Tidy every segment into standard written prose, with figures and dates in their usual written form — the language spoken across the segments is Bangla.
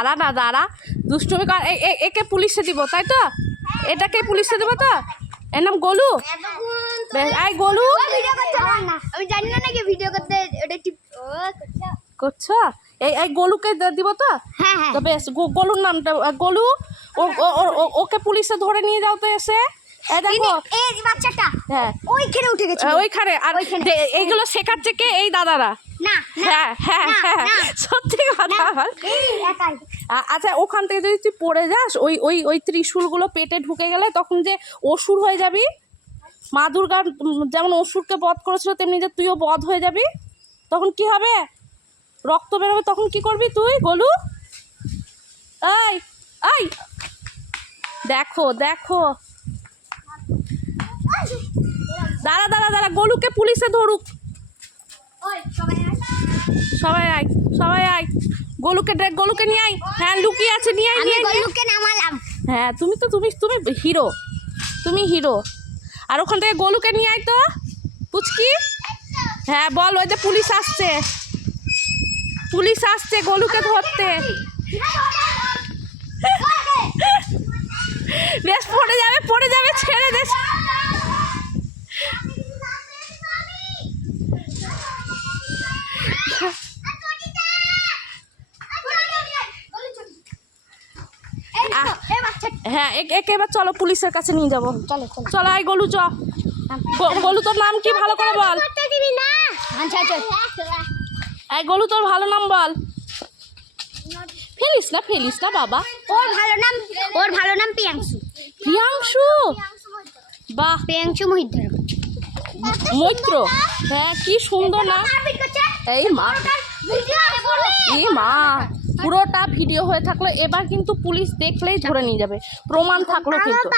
দাঁড়া না দাঁড়া, দুষ্টুমি কর। একে পুলিশে দিব তাই তো? এটাকে পুলিশে দেবো তো? এর নাম গোলু। এই গোলু আমি জানি না নাকি ভিডিও করতে এটা টিপ করছো। এই গোলুকে দিব তো? হ্যাঁ হ্যাঁ তো বেশ, গোলুর নামটা গোলু। ওকে পুলিশে ধরে নিয়ে যাও তো এসে। এই দেখো এই বাচ্চাটা হ্যাঁ ওইখানে উঠে গেছে ওইখানে। আর এইগুলো শেখাচ্ছে কে? এই দাদারা। না হ্যাঁ হ্যাঁ হ্যাঁ সত্যি কথা বল। একাই আচ্ছা ওখান থেকে যদি তুই পড়ে যাস, ওই ওই ওই ত্রিশূলগুলো পেটে ঢুকে গেলে তখন যে অসুর হয়ে যাবি। মা দুর্গা যেমন অসুরকে বধ করেছিল, তেমনি যে তুইও বধ হয়ে যাবি। তখন কি হবে? রক্ত বেরোবে। তখন কি করবি তুই গোলু? এই এই দেখো দেখো, দাঁড়া দাঁড়া দাঁড়া, গোলুকে পুলিশে ধরুক। ওই সবাই সবাই আয়, সবাই আয়, গোলুকে নিয়ে আয়। হ্যাঁ লুকিয়ে আছে, নিয়ে আয়, আমি নিয়ে আয়। গলুকে নামালাম হ্যাঁ তুমি হিরো, তুমি হিরো। আর ওখান থেকে গোলুকে নিয়ে আয় তো পুচকি। হ্যাঁ বল, ওই যে পুলিশ আসছে গোলুকে ধরতে। বেশ পড়ে যাবে, ছেড়ে দে। হ্যাঁ একে এবার চলো পুলিশের কাছে নিয়ে যাবো। চলো চলো আয় গোলু, চ। গোলু তোর নাম কি ভালো করে বল। এই গোলু তোর ভালো নাম বল। ফেলিস না বাবা। ওর ভালো নাম প্রিয়াংশু প্রিয়াংশু। বাহ, প্রিয়াংশু মৈত্র। হ্যাঁ কি সুন্দর নাম। এই মা, এই মা, পুরোটা ভিডিও হয়ে থাকলো। এবার কিন্তু পুলিশ দেখলেই ধরে নিয়ে যাবে, প্রমাণ থাকলো কিন্তু।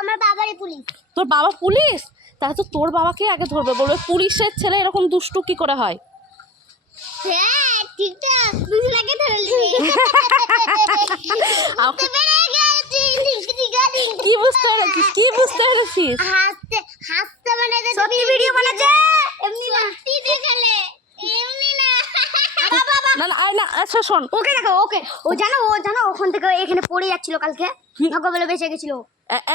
আমার বাবারই পুলিশ। তোর বাবা পুলিশ? তাহলে তো তোর বাবাকে আগে ধরবে, বলবে পুলিশের ছেলে এরকম দুষ্টু কি করে হয়। হ্যাঁ ঠিকঠাক, দুজনকে ধরলি। কি বুঝতে পেরেছিস? হাসতে মানে সত্যি ভিডিও বানাচ্ছে, এমনি না সত্যি দেখালে, এমনি না। না না আয় না, আচ্ছা শোন, ওকে দেখো, ও জানো ওখান থেকে এখানে পড়ে যাচ্ছিল কালকে, ভাগ্য বলে বেঁচে গেছিল।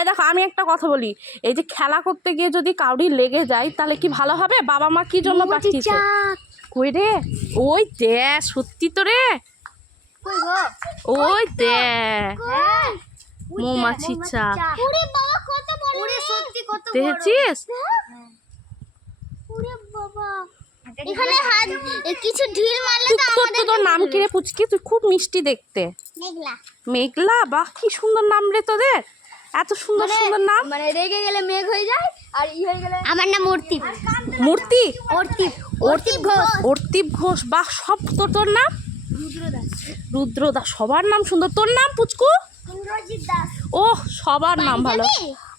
দেখো আমি একটা কথা বলি, এই যে খেলা করতে গিয়ে যদি কাউরি লেগে যায় তাহলে কি ভালো হবে? বাবা মা কি জন্য পাঠিয়েছে? কই রে? ওই দে, সত্যি তো রে, কই গো? ওই দে হ্যাঁ মৌমাছির চাক। ওরে বাবা কত বড়! ওরে সত্যি কত বড়! দেখেছিস? ওরে বাবা, এখানে হাত কিছু ঢিল মারলে তো তোর নাম কি রে পুচকি? তুই খুব মিষ্টি দেখতে। মেঘলা। বাহ কি সুন্দর নাম রে তোদের, এত সুন্দর সুন্দর নাম। মানে রেগে গেলে মেঘ হয়ে যায়, আর হয়ে গেলে আমার নাম অর্তিব। অর্তিব ঘোষ। বাহ, সব তোর নাম রুদ্রদাস। সবার নাম সুন্দর। তোর নাম পুচকু? ইন্দ্রজিৎ দাস। ওহ, সবার নাম ভালো।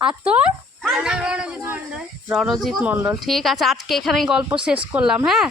আর তোর? রণজিৎ মণ্ডল। রণজিৎ মণ্ডল। ঠিক আছে, আজকে এখানেই গল্প শেষ করলাম। হ্যাঁ।